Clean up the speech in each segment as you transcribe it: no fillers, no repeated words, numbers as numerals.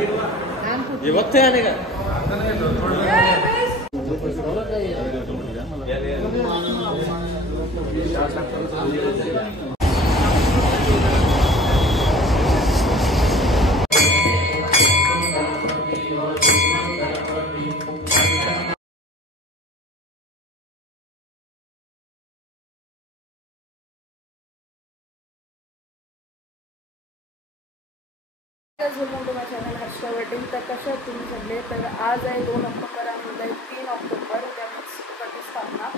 ये वक्त है आने का। Channel Harsha wedding. तर कशा तुम्ही सगळे. तर आज आहे 2 ऑक्टोबर आणि उद्या 3 ऑक्टोबर, उद्या प्रतिष्ठापना.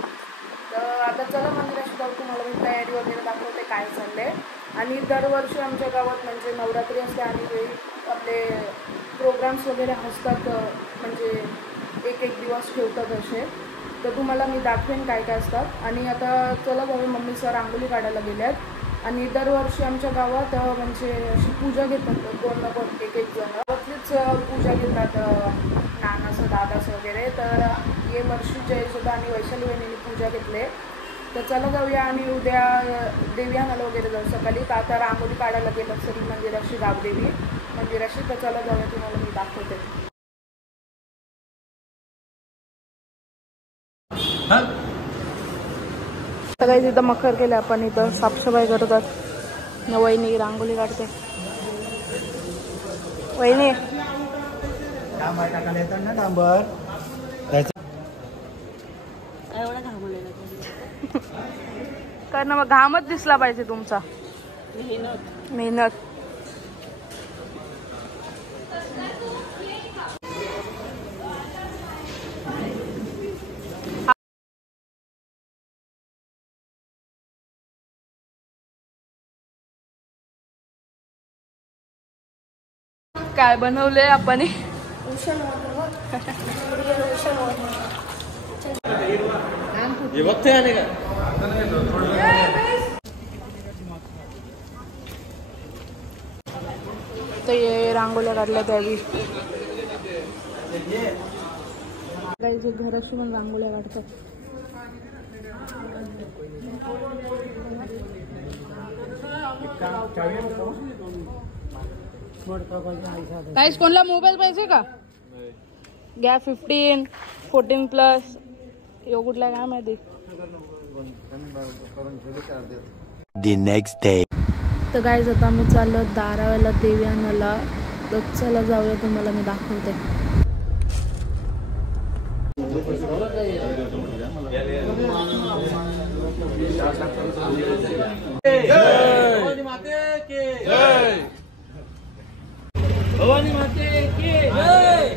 तर आता चला मंदिराशी जाऊ, तुम्हाला मी तयारी वगैरे दाखवते काय चालले. आणि दरवर्षी आमच्या गावात म्हणजे नवरात्री असते आणि आपले प्रोग्राम्स वगैरे असतात, म्हणजे एक दिवस ठेवतात असे. तर तुम्हाला मी दाखवेन काय काय असतात. आणि आता चला जाऊ, मम्मी सर रांगोळी काढायला गेल्यात. आणि दरवर्षी आमच्या गावात म्हणजे अशी पूजा घेतात, कोण ना कोण एक जण गावातलीच पूजा घेतात, नानाचं दादाचं वगैरे. तर हे वर्षी जयसुधा आणि वैशाली वहिनीने पूजा घेतले. तर चला जाऊया. आणि उद्या देवी आणायला वगैरे जाऊ सकाळी. तर आता रांगोळी काढायला गेलं सरी मंदिराशी, गावदेवी मंदिराशी. तर चला जाऊया, तुम्हाला मी दाखवते. सगळी तिथं मखर केलं आपण, इथं साफसफाई करतात. वहिनी रांगोळी काढते. वहिनी काय ना, मग घामच दिसला पाहिजे तुमचा. मेहनत. काय बनवलंय आपण? ये वक्त है आने का। तर ये रांगोळ्या काढल्या त्यावेळी काही जे घराशी पण रांगोळ्या काढतात. काहीच कोणला मोबाईल पाहिजे का? घ्या 15, 14+. यो कुठला काय माहिती. The next day. तर गाईज आता आम्ही चाललो दाराव्याला देवी आणायला. तर चला जाऊया, तुम्हाला मी दाखवते. भवानी माते की जय.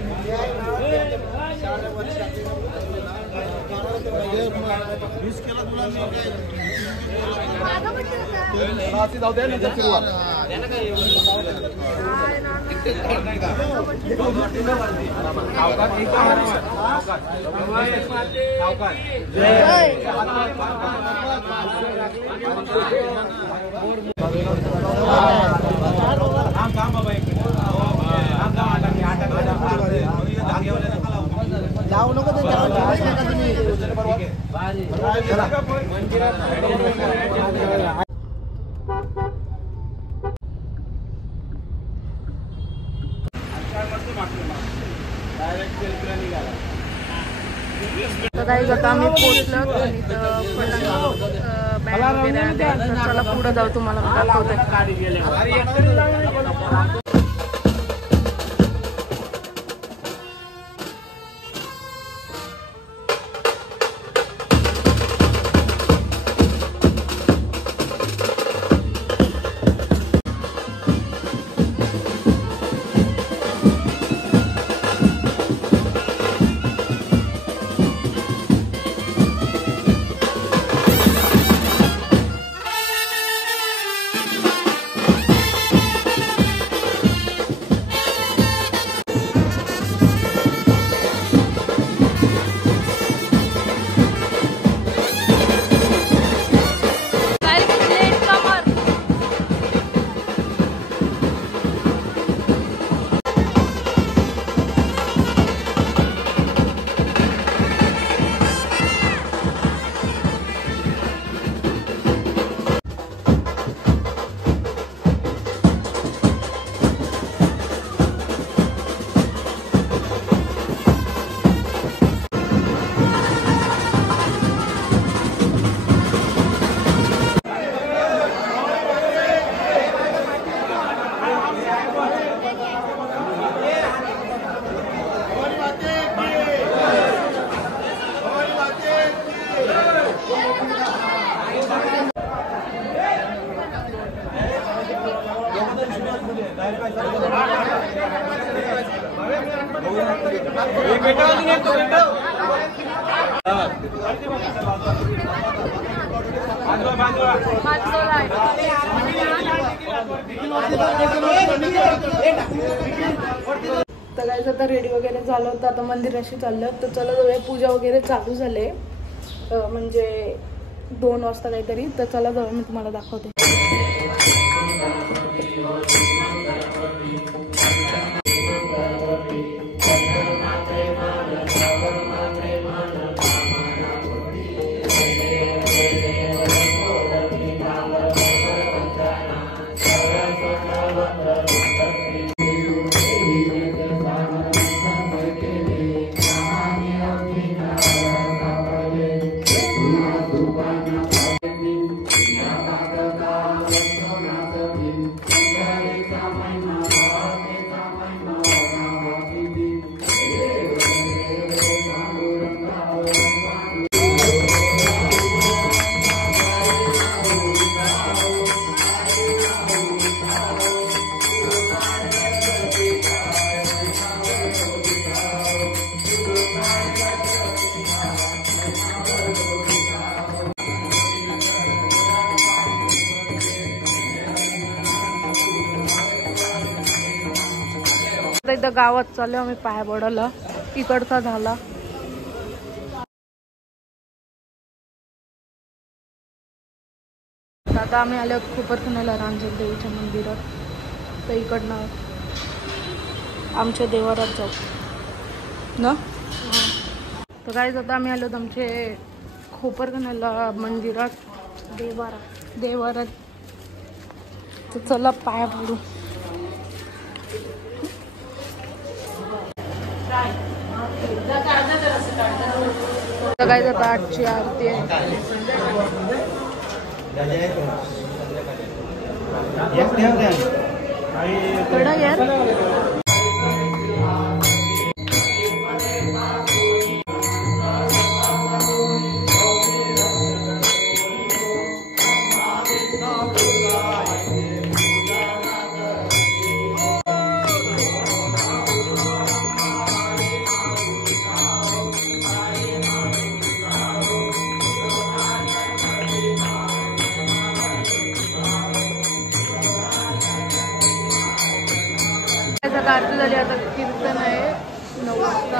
जाऊ नको ते गाईज आता आम्ही पोहोचलो. बँक वगैरे आले. तर चला पुढे जाऊ, तुम्हाला दाखवते. तर काय आता रेडी वगैरे झालं होतं, आता मंदिराशी चाललं. तर चला जाऊया, पूजा वगैरे चालू झाले म्हणजे 2 वाजता काहीतरी. तर चला जाऊया, मी तुम्हाला दाखवते. इथं गावात चाललो आम्ही पाया पडायला. इकडचा झाला. आता आम्ही आलो खोपरखाण्याला रांजण देवीच्या मंदिरात. तर इकडनं आमच्या देवारात जाऊ ना. तर काय आता आम्ही आलो आमचे खोपरखाण्याला मंदिरात देवारात. तर चला पाया पडू. काय जाता 8ची आरती आहे. यार आरती झाली. आता कीर्तन आहे 9 वाजता.